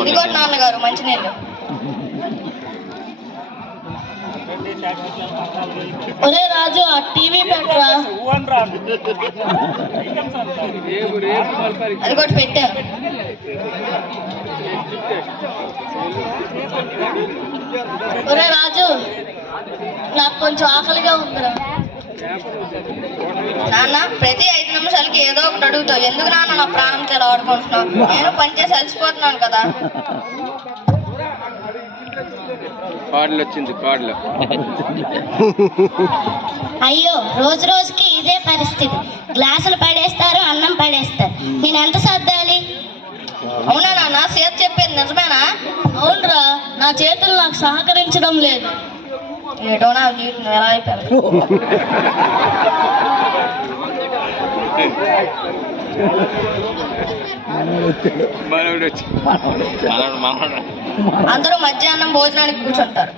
ఇదిగో నాన్నగారు మంచినీళ్ళు. ఒరే రాజు ఆ టీవీ పెట్టరా. అది కూడా పెట్టాను. ఒరే రాజు నాకు కొంచెం ఆకలిగా ఉందిరా. నాన్న ప్రతి 5 నిమిషాలకి ఏదో ఒకటి అడుగుతావు. ఎందుకు నాన్న నా ప్రాణంతో ఇలా ఆడుకుంటున్నావు? నేను పనిచేసి అలసిపోతున్నాను కదా. అయ్యో రోజు రోజుకి ఇదే పరిస్థితి. గ్లాసులు పడేస్తారు, అన్నం పడేస్తారు. నేను ఎంత సర్దాలి? అవునా నాన్న సేత్ చెప్పేది నిజమేనా? అవునరా, నా చేతులు నాకు సహకరించడం లేదు. ఏటో నా జీవితం ఎలా అయిపోయింది. అందరూ మధ్యాహ్నం భోజనానికి కూర్చుంటారు.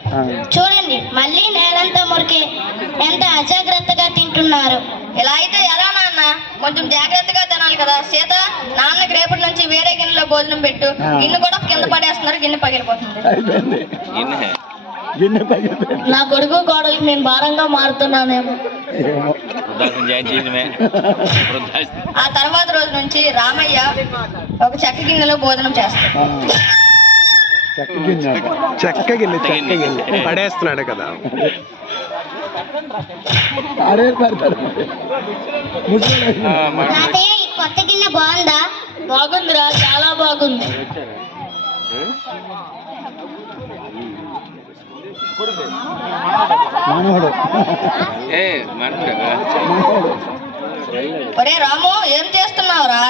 చూడండి మళ్ళీ నేలంతా మురికి. ఎంత అజాగ్రత్తగా తింటున్నారు. ఇలా అయితే ఎలా నాన్న? కొంచెం జాగ్రత్తగా తినాలి కదా. సీత నాన్నకి రేపటి నుంచి వేరే గిన్నెలో భోజనం పెట్టు. గిన్నె కూడా కింద పడేస్తున్నారు, గిన్నె పగిలిపోతుంది. నా కొడుకు కోడలికి నేను భారంగా మారుతున్నానేమో. ఆ తర్వాత రోజు నుంచి రామయ్య ఒక చెక్క గిన్నెలో భోజనం చేస్తాడు. చెక్క గిన్నె పడేస్తున్నాడు కదా. తాతయ్య ఈ కొత్త గిన్నె బాగుందా? బాగుందిరా, చాలా బాగుంది. ఒరే రాము ఏం చేస్తున్నావురా?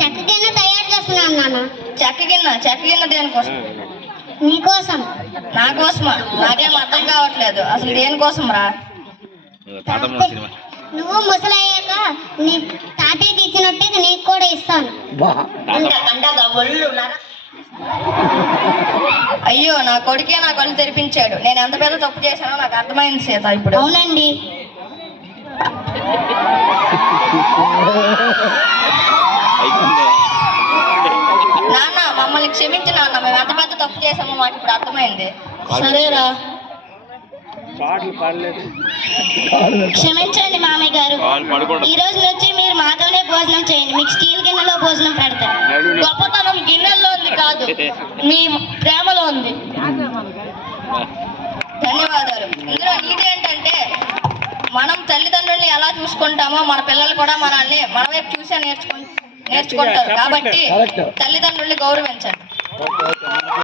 చెక్క గిన్నె తయారు చేస్తున్నాను నాన్న. చెక్క గిన్నె దేనికోసం? నీకోసం. నా కోసమా? నాకేం అర్థం కావట్లేదు. అసలు దేనికోసం రా? నువ్వు ముసలయ్యాక నీ తాతయ్యకి ఇచ్చినట్టే నీకు కూడా ఇస్తాను. అయ్యో నా కొడుకే నా కళ్ళు తెరిపించాడు. నేను ఎంత పెద్ద తప్పు చేశానో నాకు అర్థమైంది సీత ఇప్పుడు. అవునండి. నాన్న మమ్మల్ని క్షమించు నాన్న. మేము ఎంత పెద్ద తప్పు చేసామో మాకు ఇప్పుడు అర్థమైంది. సరేరా. క్షమించండి మామయ్య గారు. ఈ రోజు నుంచి మీరు మాతోనే భోజనం చేయండి. మీకు స్టీల్ గిన్నెలో భోజనం పెడతారు. గొప్పతనం గిన్నెల్లో ఉంది కాదు, మీ ప్రేమలో ఉంది. ధన్యవాదాలు. ఇందులో నీతి ఏంటంటే మనం తల్లిదండ్రుల్ని ఎలా చూసుకుంటామో మన పిల్లలు కూడా మనల్ని మన వైపు చూసే నేర్చుకుంటారు. కాబట్టి తల్లిదండ్రుల్ని గౌరవించండి.